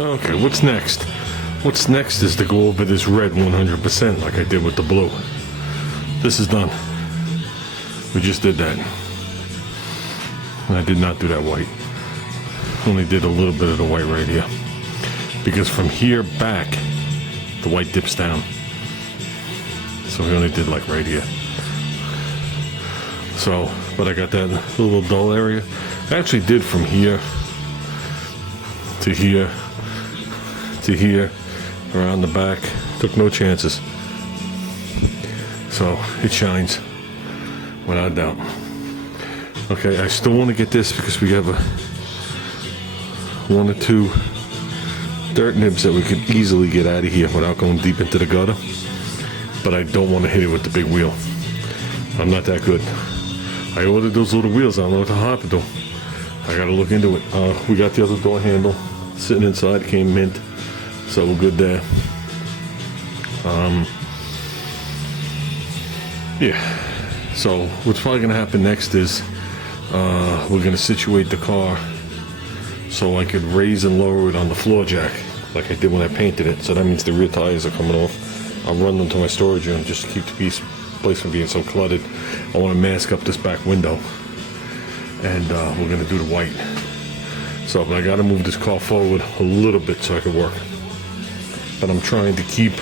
Okay, what's next? What's next is to go over this red 100% like I did with the blue. This is done. We just did that. And I did not do that white. Only did a little bit of the white right here. Because from here back, the white dips down. So we only did like right here. So, but I got that little dull area. I actually did from here to here to here, around the back. Took no chances. So it shines, without a doubt. Okay, I still want to get this because we have one or two dirt nibs that we could easily get out of here without going deep into the gutter. But I don't want to hit it with the big wheel. I'm not that good. I ordered those little wheels. I don't know what to happen to. I got to look into it. We got the other door handle sitting inside. It came mint, so we're good there. Yeah. So what's probably going to happen next is we're going to situate the car so I could raise and lower it on the floor jack like I did when I painted it. So that means the rear tires are coming off. I'll run them to my storage room just to keep the place from being so cluttered. I want to mask up this back window, and we're going to do the white. So, but I got to move this car forward a little bit so I can work. But I'm trying to keep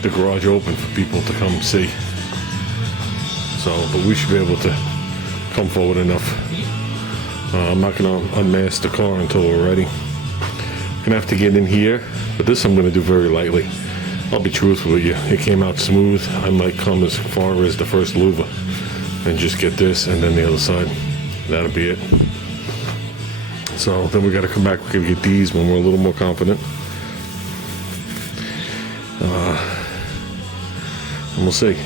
the garage open for people to come see. So, but we should be able to come forward enough. I'm not going to unmask the car until we're ready. I'm going to have to get in here, but this I'm going to do very lightly. I'll be truthful with you. It came out smooth. I might come as far as the first louver and just get this and then the other side. That'll be it. So then we got to come back. We're going to get these when we're a little more confident. And we'll see.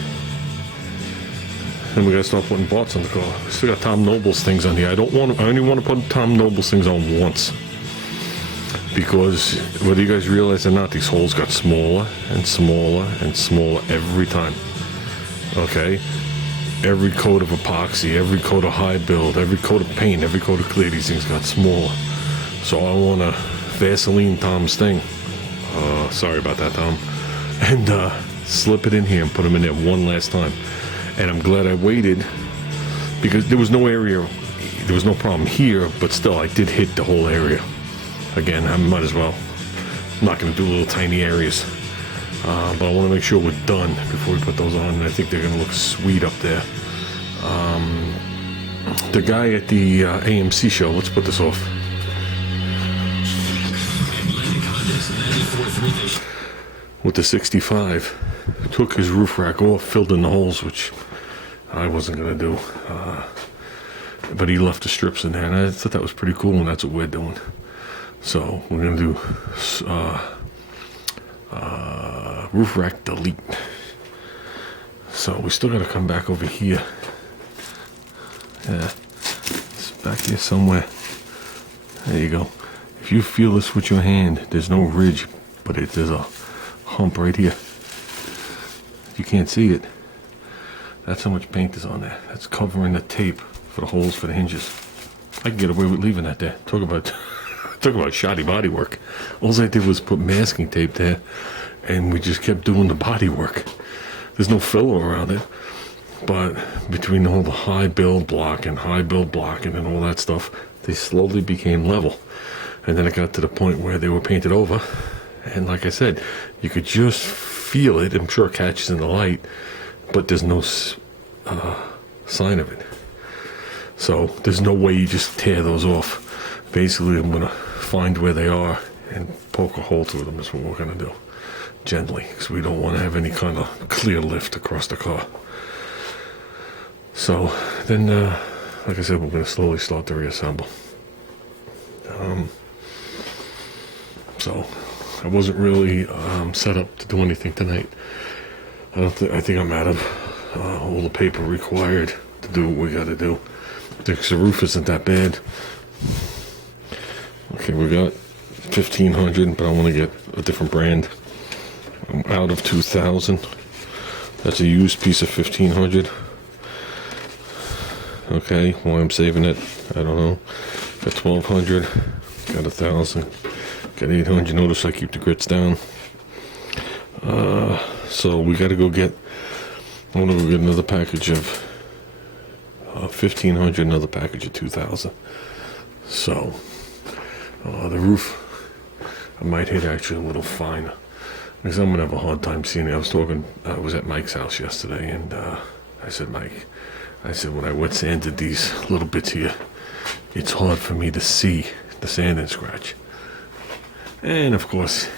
Then we got to start putting parts on the car. We still got Tom Noble's things on here. I only want to put Tom Noble's things on once. Because whether you guys realize or not, these holes got smaller and smaller and smaller every time. Okay? Every coat of epoxy, every coat of high build, every coat of paint, every coat of clear, these things got smaller. So I want to Vaseline Tom's thing. Sorry about that, Tom. And slip it in here and put them in there one last time. And I'm glad I waited because there was no area, there was no problem here, but still I did hit the whole area. Again, I might as well. I'm not going to do little tiny areas. But I want to make sure we're done before we put those on. And I think they're going to look sweet up there. The guy at the AMC show, let's put this off. With the 65, took his roof rack off, filled in the holes, which I wasn't going to do. But he left the strips in there, and I thought that was pretty cool, and that's what we're doing. So we're going to do roof rack delete. So we still got to come back over here. Yeah, it's back here somewhere. There you go. If you feel this with your hand, there's no ridge, but there's a hump right here. You can't see it. That's how much paint is on there. That's covering the tape for the holes for the hinges. I can get away with leaving that there. Talk about shoddy body work. All I did was put masking tape there, and we just kept doing the body work. There's no filler around it, but between all the high build block and then all that stuff, they slowly became level. And then it got to the point where they were painted over, and like I said, you could just feel it. I'm sure it catches in the light, but there's no sign of it. So there's no way you just tear those off. Basically, I'm gonna find where they are and poke a hole through them is what we're gonna do, gently, because we don't want to have any kind of clear lift across the car. So then, like I said, we're gonna slowly start to reassemble. So I wasn't really set up to do anything tonight. I think I'm out of all the paper required to do what we got to do. Because the roof isn't that bad. Okay, we got 1,500, but I want to get a different brand. I'm out of 2,000. That's a used piece of 1,500. Okay, why I'm saving it, I don't know. Got 1,200. Got 1,000. Got 800. Notice I keep the grits down. So we got to go get. I'm gonna go get another package of 1,500, another package of 2,000. So the roof, I might hit actually a little finer because I'm gonna have a hard time seeing it. I was at Mike's house yesterday, and I said, Mike, when I wet sanded these little bits here, it's hard for me to see the sand and scratch. And of course,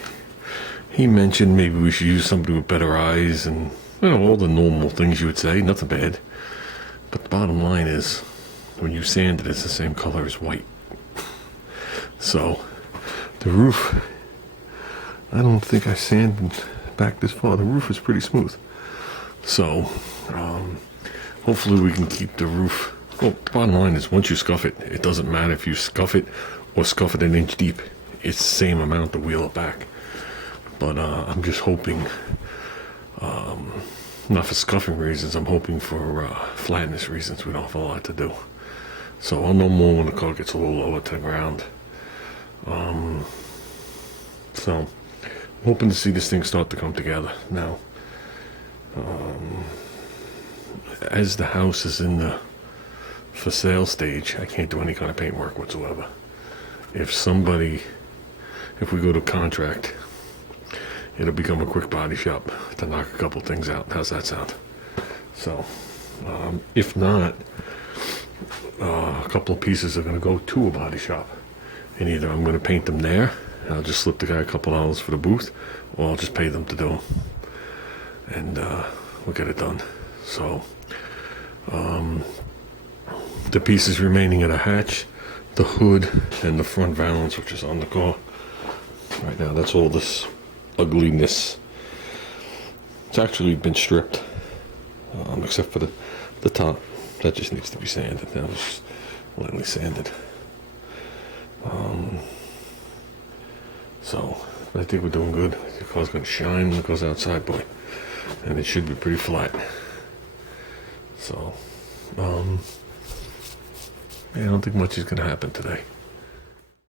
he mentioned maybe we should use something with better eyes and, all the normal things you would say, nothing bad. But the bottom line is, when you sand it, it's the same color as white. So, the roof, I don't think I sanded back this far. The roof is pretty smooth. So, hopefully we can keep the roof. Well, the bottom line is, once you scuff it, it doesn't matter if you scuff it or scuff it an inch deep. It's the same amount to wheel it back. But I'm just hoping, not for scuffing reasons, I'm hoping for flatness reasons. We don't have a lot to do. So I'll know more when the car gets a little lower to the ground. So I'm hoping to see this thing start to come together. Now, as the house is in the for sale stage, I can't do any kind of paint work whatsoever. If we go to contract, it'll become a quick body shop to knock a couple things out. How's that sound? So, if not, a couple of pieces are going to go to a body shop. And either I'm going to paint them there, and I'll just slip the guy a couple dollars for the booth, or I'll just pay them to do them. And we'll get it done. So, the pieces remaining of the hatch, the hood, and the front valance, which is on the car. Right now, that's all this ugliness. It's actually been stripped, except for the top. That just needs to be sanded. That was lightly sanded. So, I think we're doing good. The car's going to shine when it goes outside, boy. And it should be pretty flat. So, I don't think much is going to happen today.